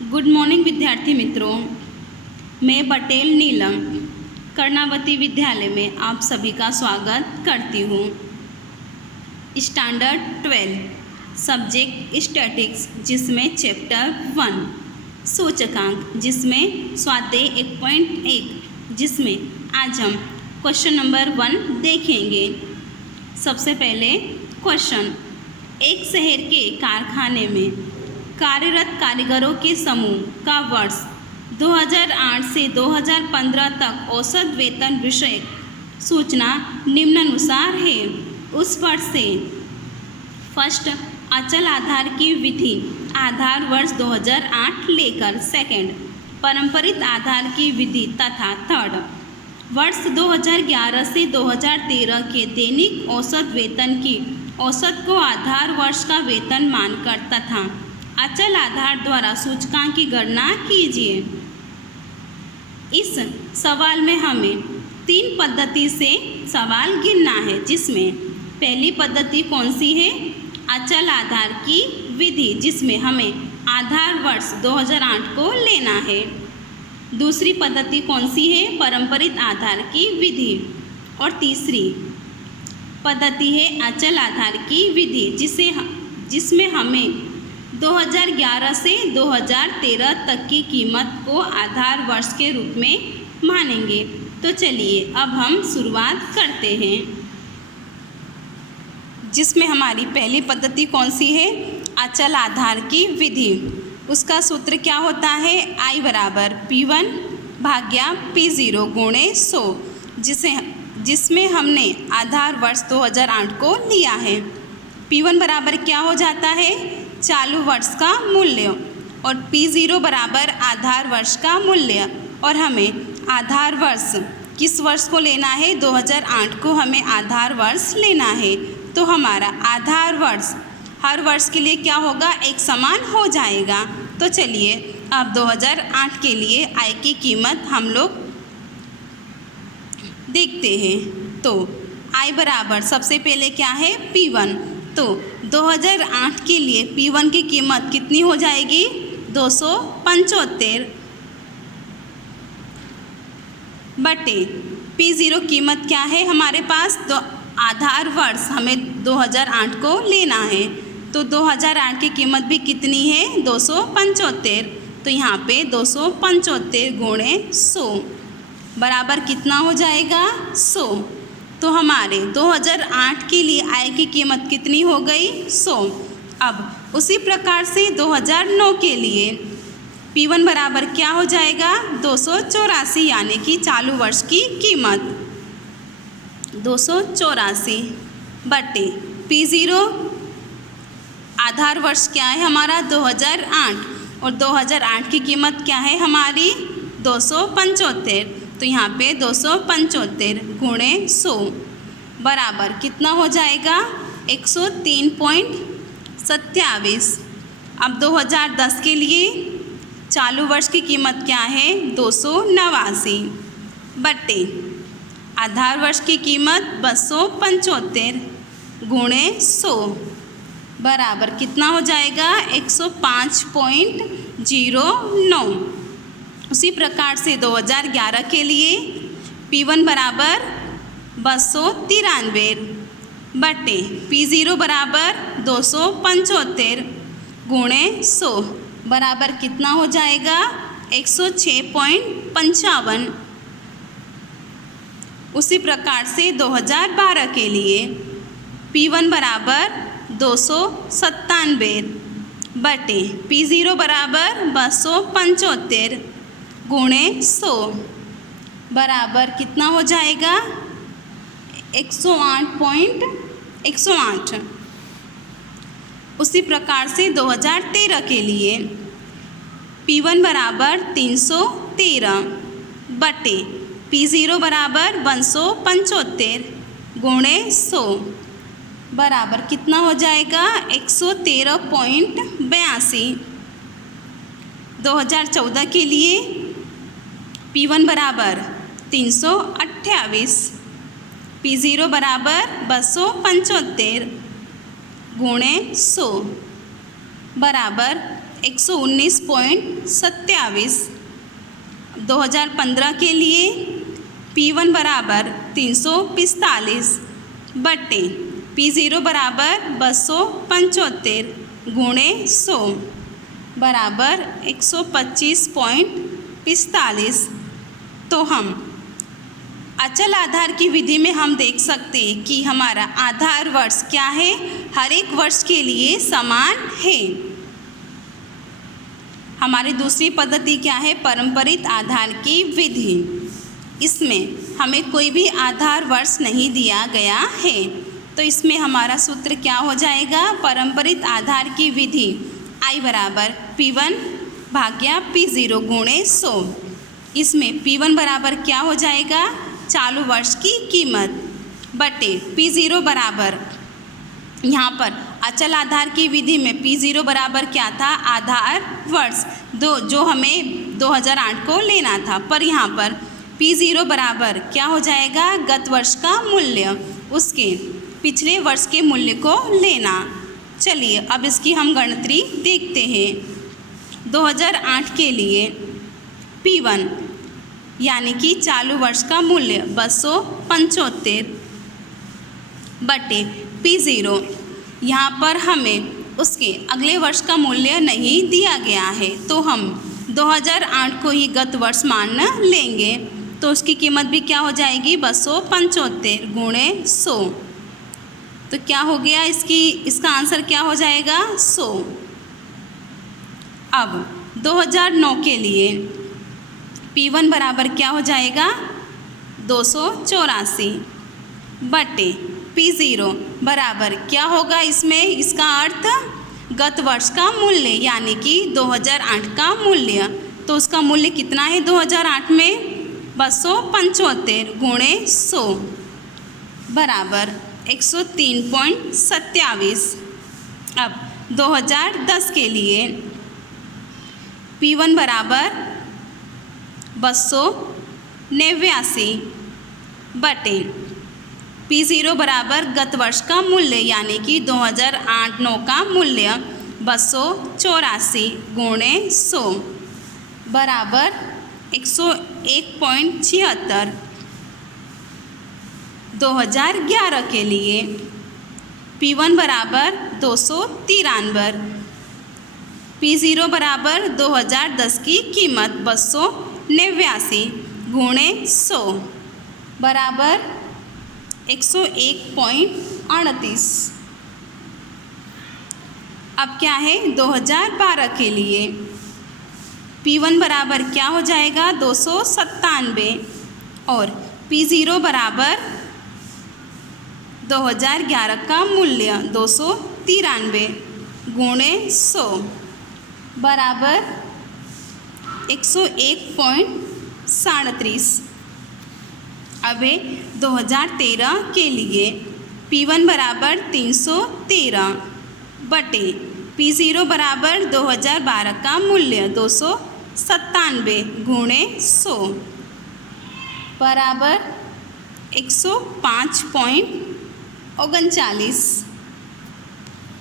Good morning विद्यार्थी मित्रों, मैं पटेल नीलम कर्णावती विद्यालय में आप सभी का स्वागत करती हूँ। स्टैंडर्ड 12 सब्जेक्ट स्टैटिक्स, जिसमें चैप्टर 1 सूचकांक, जिसमें स्वाध्याय 1.1, जिसमें आज हम क्वेश्चन नंबर 1 देखेंगे। सबसे पहले क्वेश्चन, एक शहर के कारखाने में कार्यरत कारीगरों के समूह का वर्ष 2008 से 2015 तक औसत वेतन विषयक सूचना निम्नानुसार है। उस वर्ष से फर्स्ट, अचल आधार की विधि आधार वर्ष 2008 लेकर सेकंड, पारंपरिक आधार की विधि तथा थर्ड, वर्ष 2011 से 2013 के दैनिक औसत वेतन की औसत को आधार वर्ष का वेतन मानकर तथा अचल आधार द्वारा सूचकांक की गणना कीजिए। इस सवाल में हमें 3 पद्धति से सवाल गिनना है, जिसमें पहली पद्धति कौन सी है? अचल आधार की विधि, जिसमें हमें आधार वर्ष 2008 को लेना है। दूसरी पद्धति कौन सी है? पारंपरिक आधार की विधि। और तीसरी पद्धति है अचल आधार की विधि, जिसमें हमें 2011 से 2013 तक की कीमत को आधार वर्ष के रूप में मानेंगे। तो चलिए अब हम शुरुआत करते हैं, जिसमें हमारी पहली पद्धति कौन सी है? अचल आधार की विधि। उसका सूत्र क्या होता है? I बराबर P1 भाग्या P0 गुणे 100, जिसमें हमने आधार वर्ष 2008 को लिया है। P1 बराबर क्या हो जाता है? चालू वर्ष का मूल्य, और P0 बराबर आधार वर्ष का मूल्य। और हमें आधार वर्ष किस वर्ष को लेना है? 2008 को हमें आधार वर्ष लेना है। तो हमारा आधार वर्ष हर वर्ष के लिए क्या होगा? एक समान हो जाएगा। तो चलिए अब 2008 के लिए I की कीमत हम लोग देखते हैं। तो I बराबर सबसे पहले क्या है? P1। तो 2008 के लिए P1 की कीमत कितनी हो जाएगी? 275 बटे P0 कीमत क्या है हमारे पास? तो आधार वर्ष हमें 2008 को लेना है। तो 2008 की कीमत भी कितनी है? 275। तो यहाँ पे 275 गुणे 100 बराबर कितना हो जाएगा? 100। तो हमारे 2008 के लिए I की कीमत कितनी हो गई? 100। अब उसी प्रकार से 2009 के लिए P1 बराबर क्या हो जाएगा? 284, यानी कि चालू वर्ष की कीमत 284 बटे P0 आधार वर्ष क्या है हमारा? 2008, और 2008 की कीमत क्या है हमारी? 275। तो यहाँ पे 275 गुणे 100 बराबर कितना हो जाएगा? 103.27। अब 2010 के लिए चालू वर्ष की कीमत क्या है? 289 बटे आधार वर्ष की कीमत 275 गुणे 100 बराबर कितना हो जाएगा? 105.09। उसी प्रकार से 2011 के लिए P1 बराबर 293 बटे P0 बराबर 275 गुणे 100 बराबर कितना हो जाएगा? 106.55। उसी प्रकार से 2012 के लिए P1 बराबर 297 बटे P0 बराबर 275 गुणे 100 बराबर कितना हो जाएगा? 108.108। उसी प्रकार से 2013 के लिए P1 बराबर 313 बटे P0 बराबर 275 गुणे 100 बराबर कितना हो जाएगा? 113.82। 2014 के लिए P1 बराबर 328, P0 बराबर 275 गुणे 100 बराबर 119.27। 2015 के लिए P1 बराबर 345 बटे P0 बराबर 275 गुणे 100 बराबर 125.45। तो हम अचल आधार की विधि में हम देख सकते हैं कि हमारा आधार वर्ष क्या है, हर एक वर्ष के लिए समान है। हमारी दूसरी पद्धति क्या है, पारंपरिक आधार की विधि। इसमें हमें कोई भी आधार वर्ष नहीं दिया गया है, तो इसमें हमारा सूत्र क्या हो जाएगा, पारंपरिक आधार की विधि I बराबर P1 भाग्या P0 गुणे 100। इसमें P1 बराबर क्या हो जाएगा, चालू वर्ष की कीमत बटे P0 बराबर, यहाँ पर अचल आधार की विधि में P0 बराबर क्या था, आधार वर्ष जो हमें 2008 को लेना था, पर यहाँ पर P0 बराबर क्या हो जाएगा, गत वर्ष का मूल्य, उसके पिछले वर्ष के मूल्य को लेना। चलिए अब इसकी हम गणतरी देखते हैं। 2008 के लिए P1 यानी कि चालू वर्ष का मूल्य 275 बटे P0, यहाँ पर हमें उसके अगले वर्ष का मूल्य नहीं दिया गया है, तो हम 2008 को ही गत वर्ष मान लेंगे, तो उसकी कीमत भी क्या हो जाएगी, 275 गुणे 100। तो क्या हो गया, इसका आंसर क्या हो जाएगा, 100। अब 2009 के लिए P1 बराबर क्या हो जाएगा, 284 बटे P0 बराबर क्या होगा, इसमें इसका अर्थ गत वर्ष का मूल्य यानी कि 2008 का मूल्य। तो उसका मूल्य कितना है 2008 में, 275 गुणे 100 बराबर 103.27। अब 2010 के लिए P1 बराबर 289 बटे P0 बराबर गत वर्ष का मूल्य यानी कि 2008-9 का मूल्य 284 गुणे 100 बराबर 101.76। 2011 के लिए P1 बराबर 293, P0 बराबर 2010 की कीमत 289 गुणे 100 बराबर 101.38। अब क्या है 2012 के लिए P1 बराबर क्या हो जाएगा, 297 और P0 बराबर 2011 का मूल्य 293 गुणे 100 बराबर 101.37। अब 2013 के लिए P1 बराबर 313 बटे P0 बराबर 2012 का मूल्य 297 गुणे 100 बराबर 105.39।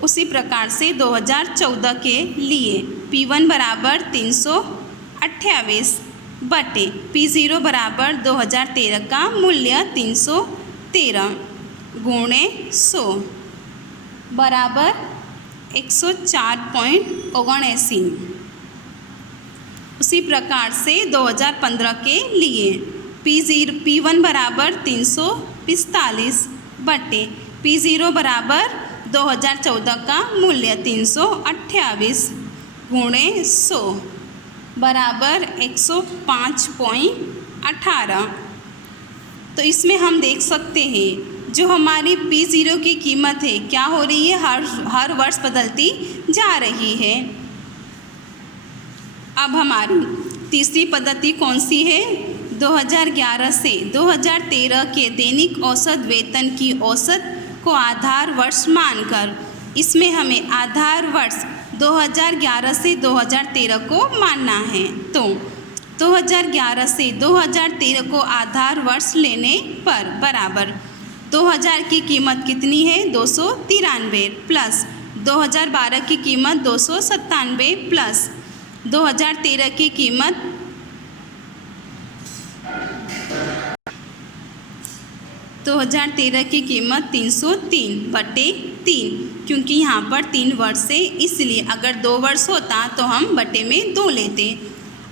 उसी प्रकार से 2014 के लिए P1 बराबर 328 बटे P0 बराबर 2013 का मूल्य 313 गुणे 100 बराबर 104.79। उसी प्रकार से 2015 के लिए P1 बराबर 345 बटे P0 बराबर 2014 का मूल्य 328 गुणे 100 बराबर 105.18। तो इसमें हम देख सकते हैं जो हमारी P0 की कीमत है क्या हो रही है, हर वर्ष बदलती जा रही है। अब हमारी तीसरी पद्धति कौन सी है, 2011 से 2013 के दैनिक औसत वेतन की औसत को आधार वर्ष मानकर। इसमें हमें आधार वर्ष 2011 से 2013 को मानना है। तो 2011 से 2013 को आधार वर्ष लेने पर बराबर 2000 की कीमत कितनी है, 293 प्लस 2012 की कीमत 297 प्लस 2013 की कीमत 303/3, क्योंकि यहाँ पर 3 वर्ष है, इसलिए अगर 2 वर्ष होता तो हम बटे में 2 लेते।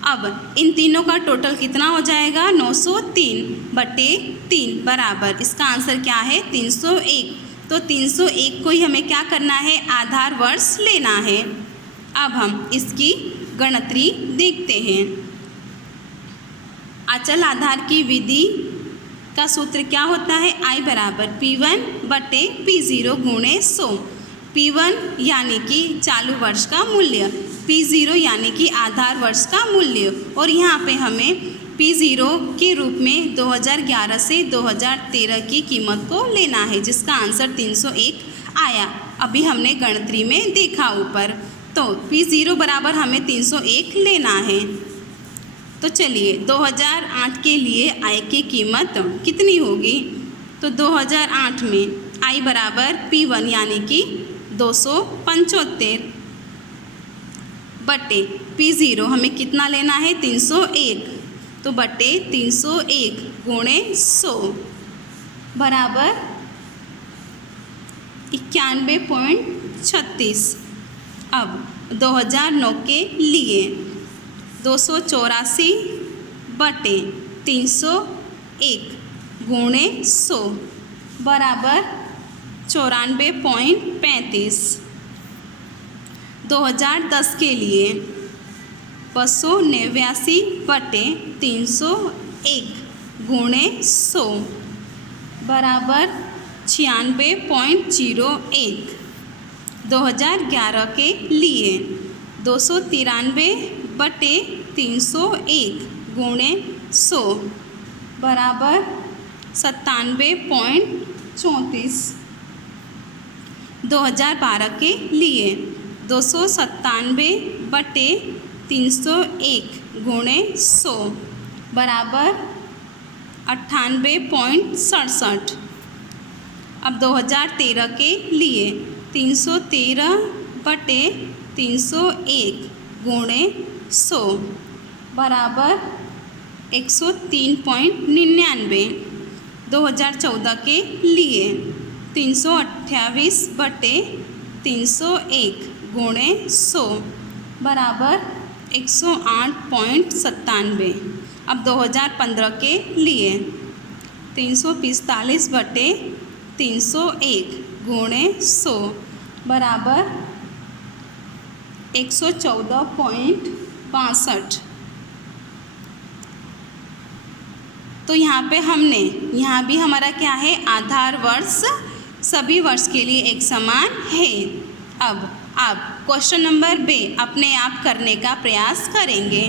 अब इन तीनों का टोटल कितना हो जाएगा? 903/3 बराबर, इसका आंसर क्या है? 301। तो 301 को ही हमें क्या करना है? आधार वर्ष लेना है। अब हम इसकी गणतरी देखते हैं। अचल आधार की विधि का सूत्र क्या होता है? I बराबर P1/P0 गुणे 100। P1 यानी कि चालू वर्ष का मूल्य, P0 यानी कि आधार वर्ष का मूल्य, और यहाँ पे हमें P0 के रूप में 2011 से 2013 की कीमत को लेना है, जिसका आंसर 301 आया। अभी हमने गणतरी में देखा ऊपर, तो P0 बराबर हमें 301 लेना है। तो चलिए 2008 के लिए I की कीमत कितनी होगी? तो 2008 में I बराबर P1 यानी कि 275 बटे P0 हमें कितना लेना है? 301, तो बटे 301 गुणे 100 बराबर 91.36। अब 2009 के लिए 284 बटे 301 गुणे 100 बराबर 94.35। 2010 के लिए 289 बटे 301 गुणे 100 बराबर 96.01। 2011 के लिए 293 बटे 301 गुणे 100 बराबर 97.34। 2012 के लिए 297 बटे 301 गुणे 100 बराबर 98.67। अब 2013 के लिए 313 बटे 301 गुणे 100 बराबर 103.99। 2014 के लिए 328 बटे 301 गुणे 100 बराबर 108.97। अब 2015 के लिए 345 बटे 301 गुणे 100 बराबर 114.62। तो यहाँ पे हमने, यहाँ भी हमारा क्या है? आधार वर्ष सभी वर्ष के लिए एक समान है। अब आप क्वेश्चन नंबर बी अपने आप करने का प्रयास करेंगे।